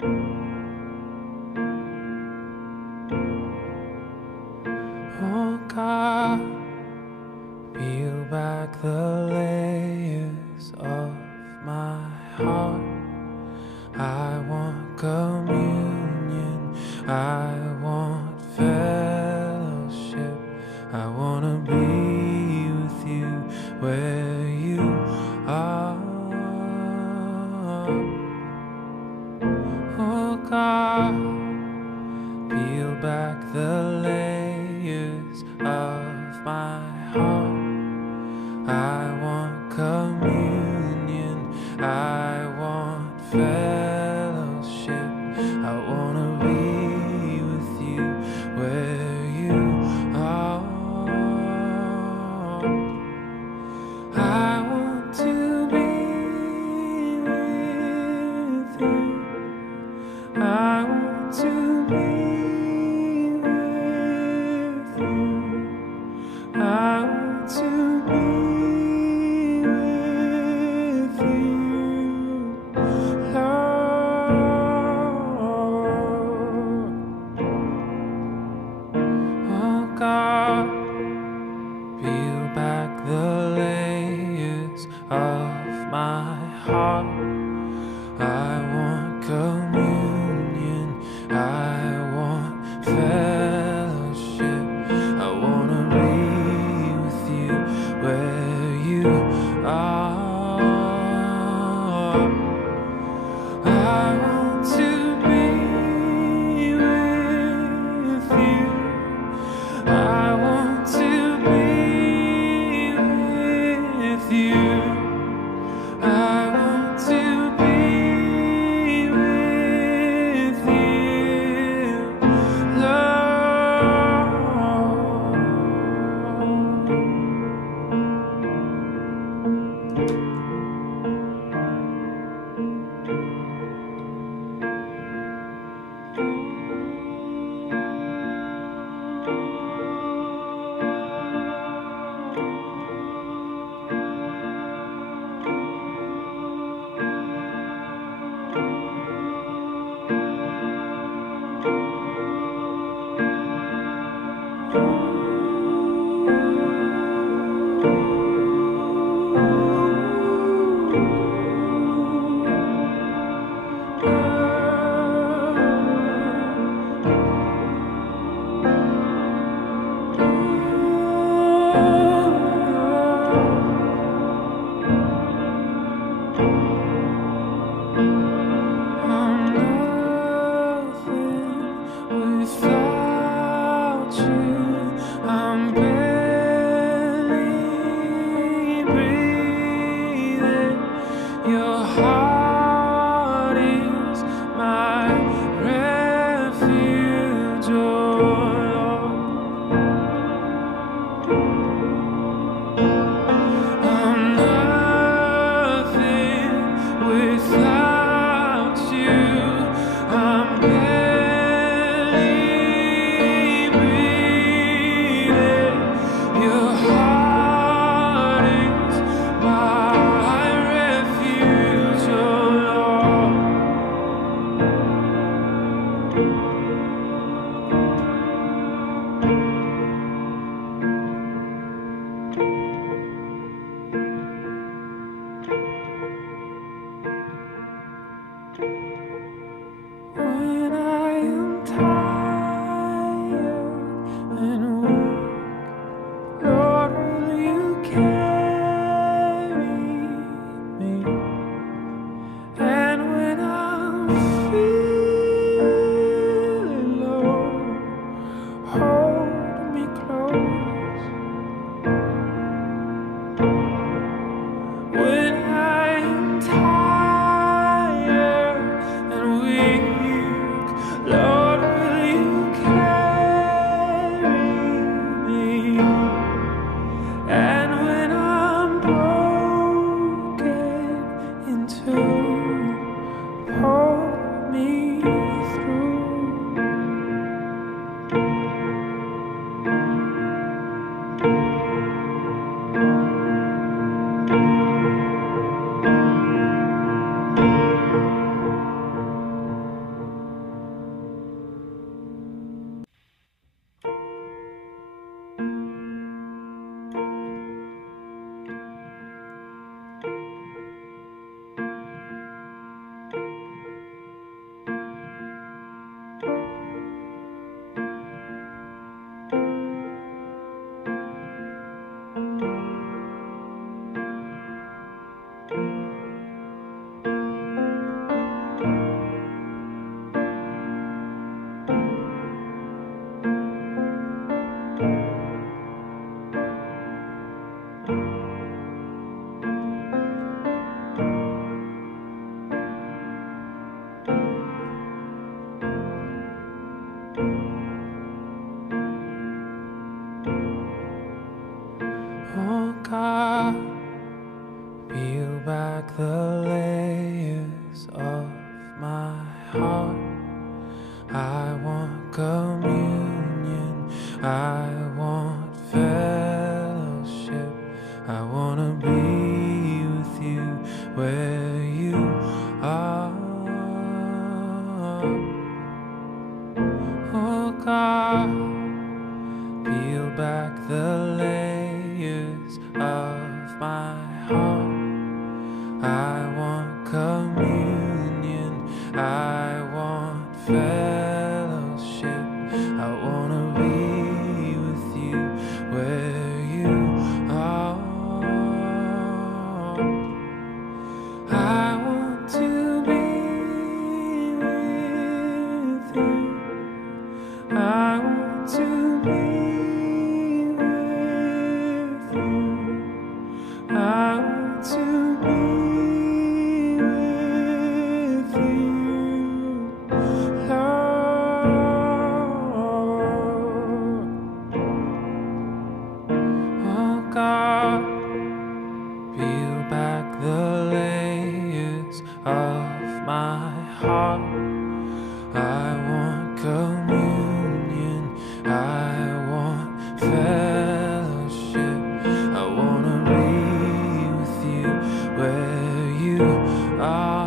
Oh God, peel back the layers of my heart. I want communion, I want fellowship, I want to be with you where you are. Oh God, peel back the layers of my heart. I want communion, I want fellowship, I want to be with you where you are. I want to be with you, I want to be with heart. I want communion, I want fellowship. I want to be with you where you are. Oh God, peel back the layers of my heart. I want communion, I want fellowship. I want to be with you where you are. I want to be with you. I want to be with you. I want to be with you, Lord. Oh God, peel back the layers of my heart. I want communion, I want fellowship. I want to be with you where you are.